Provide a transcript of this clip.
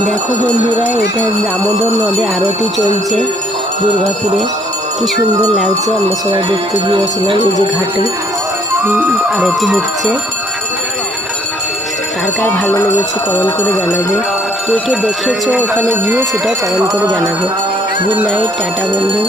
দেখো বন্ধুরা, এটা দামোদর নদে আরতি চলছে দুর্গাপুরে। কি সুন্দর লাগছে। আমরা সবাই দেখতে গিয়েছিলাম। এই যে ঘাটে আরতি হচ্ছে। কার কার ভালো লেগেছে কমেন্ট করে জানাবে। কে কে দেখেছো ওখানে গিয়ে সেটাও কমেন্ট করে জানাবে। গুড নাইট, টাটা বন্ধু।